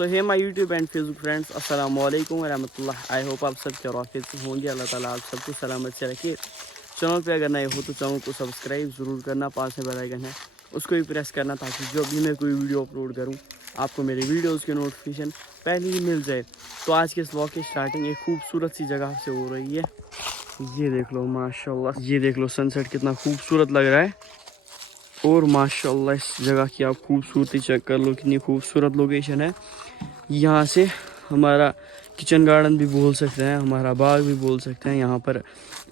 So hey my YouTube and Facebook friends, अस्सलाम वालेकुम रहमतुल्लाह। आई होप आप सब खैरियत से होंगे। अल्लाह ताला आप सबको सलामत से रखे। चैनल पे अगर नए हो तो चैनल को सब्सक्राइब ज़रूर करना, पास में बेल आइकन है उसको भी प्रेस करना, ताकि जब भी मैं कोई वीडियो अपलोड करूँ आपको मेरे वीडियोज़ की नोटिफिकेशन पहले ही मिल जाए। तो आज के इस व्लॉग की स्टार्टिंग एक खूबसूरत सी जगह से हो रही है। ये देख लो माशाल्लाह, ये देख लो सनसेट कितना खूबसूरत लग रहा है। और माशाल्लाह इस जगह की आप खूबसूरती चेक कर लो, कितनी खूबसूरत लोकेशन है। यहाँ से हमारा किचन गार्डन भी बोल सकते हैं, हमारा बाग भी बोल सकते हैं। यहाँ पर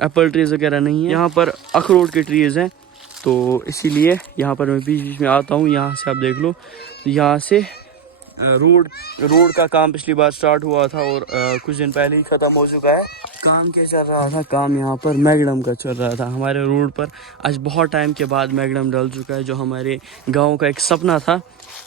एप्पल ट्रीज वगैरह नहीं है, यहाँ पर अखरोट के ट्रीज हैं। तो इसीलिए यहाँ पर मैं बीच बीच में आता हूँ। यहाँ से आप देख लो, यहाँ से रोड का काम पिछली बार स्टार्ट हुआ था और कुछ दिन पहले ही ख़त्म हो चुका है। काम क्या चल रहा था? काम यहाँ पर मैगडम का चल रहा था। हमारे रोड पर आज बहुत टाइम के बाद मैगडम डल चुका है, जो हमारे गांव का एक सपना था।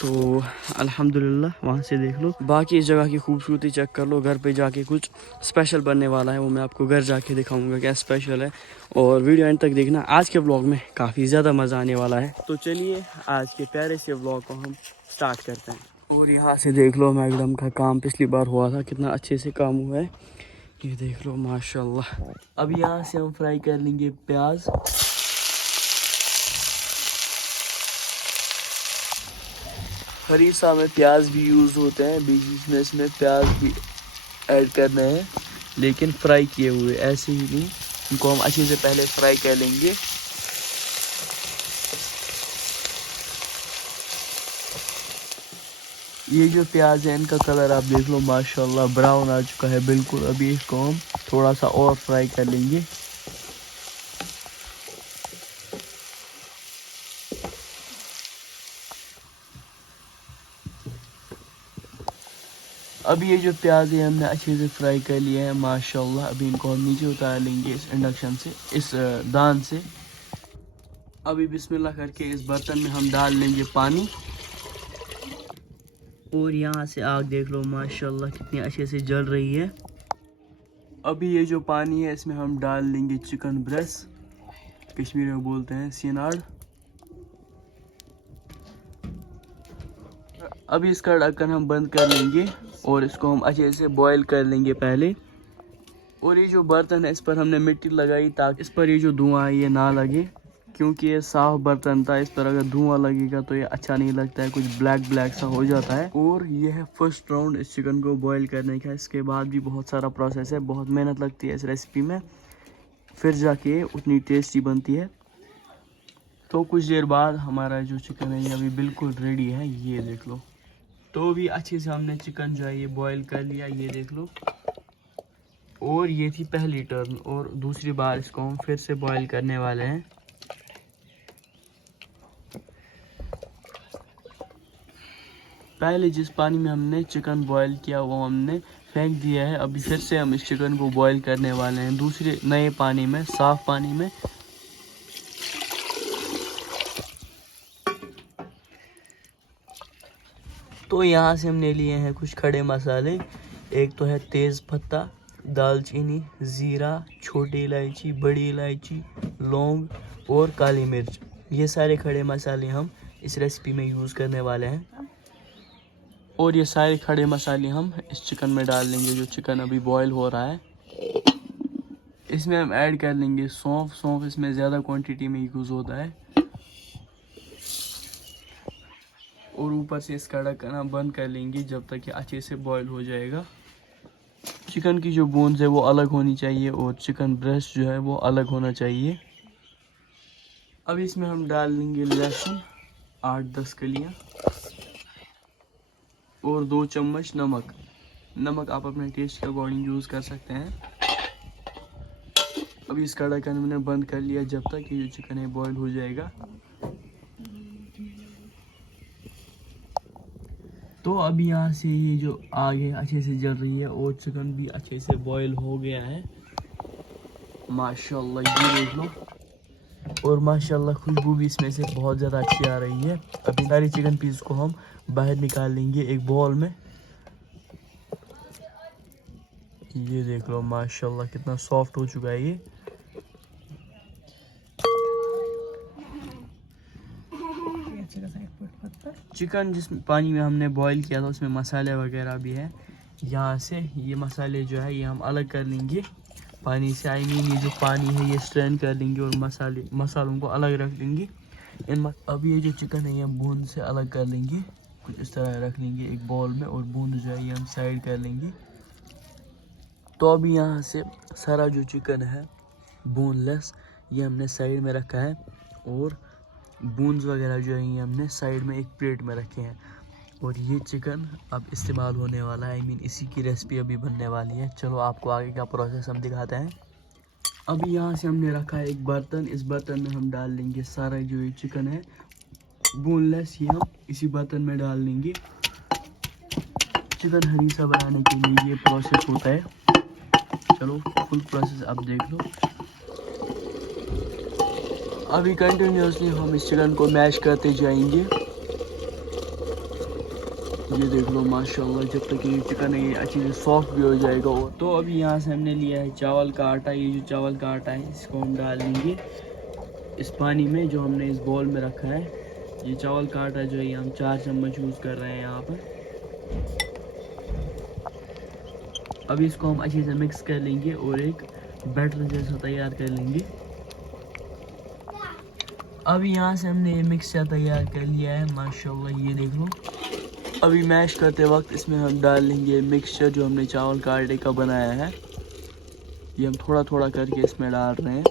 तो अल्हम्दुलिल्लाह वहाँ से देख लो। बाकी इस जगह की खूबसूरती चेक कर लो। घर पे जाके कुछ स्पेशल बनने वाला है, वो मैं आपको घर जाके दिखाऊंगा क्या स्पेशल है। और वीडियो एंड तक देखना, आज के व्लॉग में काफ़ी ज़्यादा मज़ा आने वाला है। तो चलिए आज के प्यारे से व्लॉग को हम स्टार्ट करते हैं। और यहाँ से देख लो मैगडम का काम पिछली बार हुआ था, कितना अच्छे से काम हुआ है। ये देख लो माशाल्लाह। अब यहाँ से हम फ्राई कर लेंगे प्याज। हरीसा में प्याज भी यूज़ होते हैं, बीच बीच में इसमें प्याज भी ऐड करने हैं, लेकिन फ्राई किए हुए, ऐसे ही नहीं। इनको हम अच्छे से पहले फ्राई कर लेंगे। ये जो प्याज है इनका कलर आप देख लो माशाल्लाह ब्राउन आ चुका है बिल्कुल। अभी इसको हम थोड़ा सा और फ्राई कर लेंगे। अभी ये जो प्याज है हमने अच्छे से फ्राई कर लिया है माशाल्लाह। अभी इनको हम नीचे उतार लेंगे इस इंडक्शन से, इस दान से। अभी बिस्मिल्लाह करके इस बर्तन में हम डाल लेंगे पानी। और यहाँ से आग देख लो माशाल्लाह कितनी अच्छे से जल रही है। अभी ये जो पानी है इसमें हम डाल लेंगे चिकन ब्रेस्ट, कश्मीरी में बोलते हैं सीनाड़। अभी इसका ढक्कन हम बंद कर लेंगे और इसको हम अच्छे से बॉईल कर लेंगे पहले। और ये जो बर्तन है इस पर हमने मिट्टी लगाई ताकि इस पर ये जो धुआं है ये ना लगे, क्योंकि ये साफ बर्तन था। इस पर अगर धुआं लगेगा तो ये अच्छा नहीं लगता है, कुछ ब्लैक ब्लैक सा हो जाता है। और ये है फर्स्ट राउंड इस चिकन को बॉईल करने का। इसके बाद भी बहुत सारा प्रोसेस है, बहुत मेहनत लगती है इस रेसिपी में, फिर जाके उतनी टेस्टी बनती है। तो कुछ देर बाद हमारा जो चिकन है ये अभी बिल्कुल रेडी है, ये देख लो। तो भी अच्छे से हमने चिकन जो है ये बॉईल कर लिया, ये देख लो। और ये थी पहली टर्न, और दूसरी बार इसको हम फिर से बॉईल करने वाले हैं। पहले जिस पानी में हमने चिकन बॉईल किया वो हमने फेंक दिया है। अभी फिर से हम इस चिकन को बॉईल करने वाले हैं दूसरे नए पानी में, साफ पानी में। तो यहाँ से हमने लिए हैं कुछ खड़े मसाले। एक तो है तेज़ पत्ता, दालचीनी, ज़ीरा, छोटी इलायची, बड़ी इलायची, लौंग और काली मिर्च। ये सारे खड़े मसाले हम इस रेसिपी में यूज़ करने वाले हैं। और ये सारे खड़े मसाले हम इस चिकन में डाल लेंगे, जो चिकन अभी बॉईल हो रहा है। इसमें हम ऐड कर लेंगे सौंफ। सौंफ इसमें ज़्यादा क्वांटिटी में यूज़ होता है। और ऊपर से इसका ढक्कन हम बंद कर लेंगे जब तक ये अच्छे से बॉईल हो जाएगा। चिकन की जो बोन्स है वो अलग होनी चाहिए और चिकन ब्रेस्ट जो है वो अलग होना चाहिए। अब इसमें हम डाल लेंगे लहसुन 8-10 कलियाँ और 2 चम्मच नमक। नमक आप अपने टेस्ट के अकॉर्डिंग यूज़ कर सकते हैं। अभी इसका ढक्कन हमने बंद कर लिया जब तक ये जो चिकन है बॉईल हो जाएगा। तो अभी यहाँ से ये जो आग है अच्छे से जल रही है और चिकन भी अच्छे से बॉईल हो गया है माशाल्लाह, ये देख लो। और माशाल्लाह खुशबू भी इसमें से बहुत ज़्यादा अच्छी आ रही है। अभी सारी चिकन पीस को हम बाहर निकाल लेंगे एक बॉल में। ये देख लो माशाल्लाह कितना सॉफ्ट हो चुका है ये। चिकन जिस पानी में हमने बॉईल किया था उसमें मसाले वगैरह भी है। यहाँ से ये मसाले जो है ये हम अलग कर लेंगे पानी से। आई मीन ये जो पानी है ये स्ट्रेन कर लेंगे और मसालों को अलग रख लेंगे। अब ये जो चिकन है ये हम बूंद से अलग कर लेंगे, कुछ इस तरह रख लेंगे एक बाउल में, और बूंद जो है ये हम साइड कर लेंगे। तो अभी यहाँ से सारा जो चिकन है बोनलेस ये हमने साइड में रखा है, और बूंद वगैरह जो है ये हमने साइड में एक प्लेट में रखे हैं। और ये चिकन अब इस्तेमाल होने वाला है, आई मीन इसी की रेसिपी अभी बनने वाली है। चलो आपको आगे का प्रोसेस हम दिखाते हैं। अभी यहाँ से हमने रखा है एक बर्तन, इस बर्तन में हम डाल लेंगे सारा जो ये चिकन है बोनलेस, ये हम इसी बर्तन में डाल लेंगे। चिकन हरीसा बनाने के लिए ये प्रोसेस होता है। चलो फुल प्रोसेस आप देख लो। अभी कंटिन्यूसली हम इस चिकन को मैश करते जाएंगे। ये देख लो माशाल्लाह, जब तक ये चिकन है ये अच्छी से सॉफ्ट भी हो जाएगा। तो अभी यहाँ से हमने लिया है चावल का आटा। ये जो चावल का आटा है इसको हम डाल लेंगे इस पानी में जो हमने इस बाउल में रखा है। ये चावल का आटा जो है ये हम 4 चम्मच यूज़ कर रहे हैं यहाँ पर। अभी इसको हम अच्छे से मिक्स कर लेंगे और एक बैटर जैसा तैयार कर लेंगे। अभी यहाँ से हमने ये मिक्सचर तैयार कर लिया है माशाल्लाह, ये देख लो। अभी मैश करते वक्त इसमें हम डाल लेंगे मिक्सचर जो हमने चावल का आटे का बनाया है। ये हम थोड़ा थोड़ा करके इसमें डाल रहे हैं।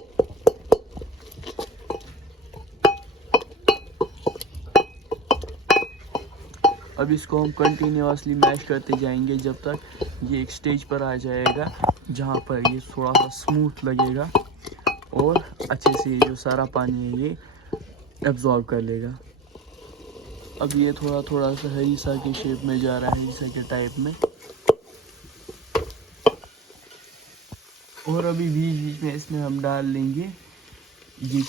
अब इसको हम कंटिन्यूसली मैश करते जाएंगे जब तक ये एक स्टेज पर आ जाएगा जहाँ पर ये थोड़ा सा स्मूथ लगेगा और अच्छे से जो सारा पानी है ये एब्जॉर्ब कर लेगा। अब ये थोड़ा थोड़ा सा हरीसा के शेप में जा रहा है, हरीसा के टाइप में। और अभी बीच बीच में इसमें हम डाल लेंगे ये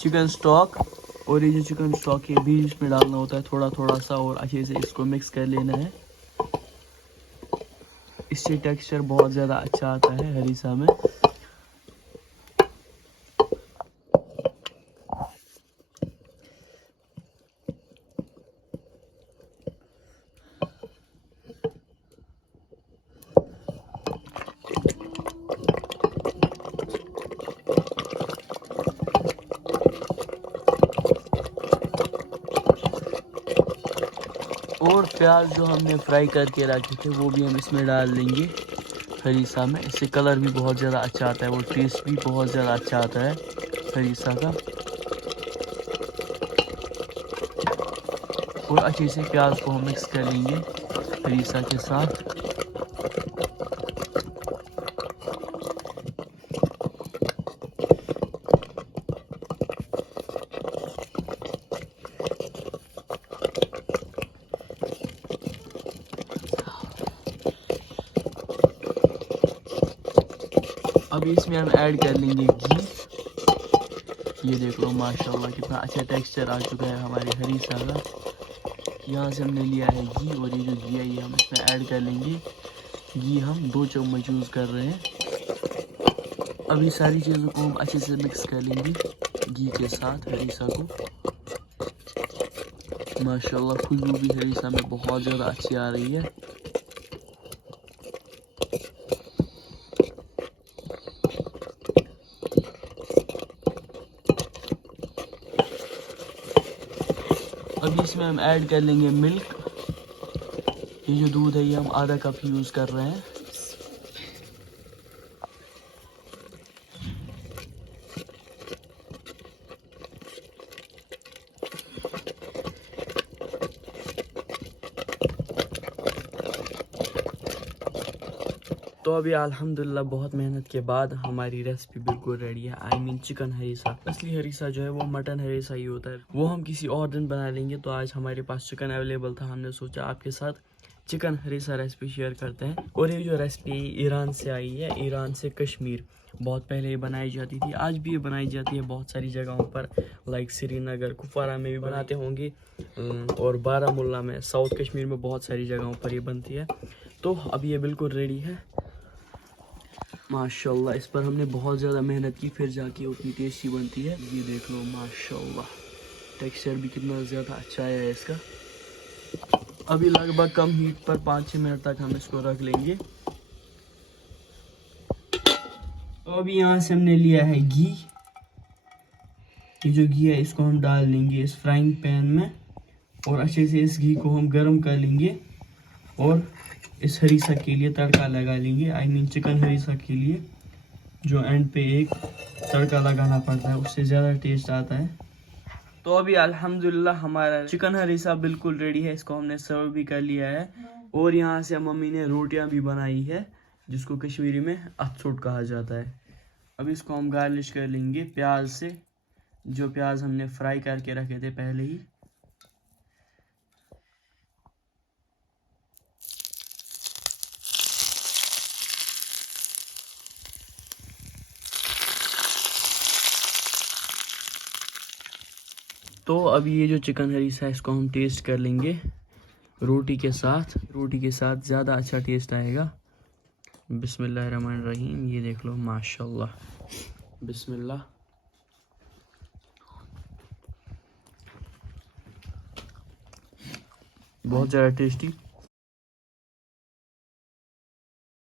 चिकन स्टॉक, और ये जो चिकन स्टॉक है बीच में डालना होता है थोड़ा थोड़ा सा, और अच्छे से इसको मिक्स कर लेना है। इससे टेक्सचर बहुत ज़्यादा अच्छा आता है हरीसा में। और प्याज जो हमने फ्राई करके रखे थे वो भी हम इसमें डाल देंगे हरीसा में। इससे कलर भी बहुत ज़्यादा अच्छा आता है, वो टेस्ट भी बहुत ज़्यादा अच्छा आता है हरीसा का। और अच्छे से प्याज को हम मिक्स कर लेंगे हरीसा के साथ। अभी इसमें हम ऐड कर लेंगे घी। ये देख लो माशाल्लाह कितना अच्छा टेक्सचर आ चुका है हमारे हरीसा का। यहाँ से हमने लिया है घी, और ये जो घी है ये हम इसमें ऐड कर लेंगे। घी हम 2 चम्मच यूज़ कर रहे हैं। अभी सारी चीज़ों को हम अच्छे से मिक्स कर लेंगे घी के साथ हरीसा को। माशाल्लाह खुशबू भी हरीसा में बहुत ज़्यादा अच्छी आ रही है। अभी इसमें हम ऐड कर लेंगे मिल्क। ये जो दूध है ये हम आधा कप यूज़ कर रहे हैं। तो अभी अल्हम्दुलिल्लाह बहुत मेहनत के बाद हमारी रेसिपी बिल्कुल रेडी है। I mean chicken harees. असली हरीसा जो है वो मटन हरीसा ही होता है, वो हम किसी और दिन बना लेंगे। तो आज हमारे पास चिकन अवेलेबल था, हमने सोचा आपके साथ चिकन हरीसा रेसिपी शेयर करते हैं। और ये जो रेसिपी ईरान से आई है, ईरान से कश्मीर। बहुत पहले ये बनाई जाती थी, आज भी ये बनाई जाती है बहुत सारी जगहों पर, लाइक श्रीनगर, कुपवारा में भी बनाते होंगे, और बारामुल्ला में, साउथ कश्मीर में बहुत सारी जगहों पर ये बनती है। तो अब ये बिल्कुल रेडी है माशाल्लाह। इस पर हमने बहुत ज़्यादा मेहनत की, फिर जाके उतनी टेस्टी बनती है। ये देख लो माशाल्लाह, टेक्सचर भी कितना ज़्यादा अच्छा है इसका। अभी लगभग कम हीट पर 5-6 मिनट तक हम इसको रख लेंगे। तो अभी यहाँ से हमने लिया है घी। ये जो घी है इसको हम डाल लेंगे इस फ्राइंग पैन में और अच्छे से इस घी को हम गर्म कर लेंगे और इस हरीसा के लिए तड़का लगा लेंगे। आई मीन चिकन हरीसा के लिए जो एंड पे एक तड़का लगाना पड़ता है, उससे ज़्यादा टेस्ट आता है। तो अभी अल्हम्दुलिल्लाह हमारा चिकन हरीसा बिल्कुल रेडी है। इसको हमने सर्व भी कर लिया है और यहाँ से मम्मी ने रोटियाँ भी बनाई है जिसको कश्मीरी में अथसुट कहा जाता है। अब इसको हम गार्निश कर लेंगे प्याज से, जो प्याज हमने फ्राई करके रखे थे पहले ही। तो अब ये जो चिकन हरीसा है इसको हम टेस्ट कर लेंगे रोटी के साथ। रोटी के साथ ज़्यादा अच्छा टेस्ट आएगा। बिस्मिल्लाहिर्रहमानिर्रहीम। ये देख लो, माशाल्लाह, बिस्मिल्लाह। बहुत ज़्यादा टेस्टी।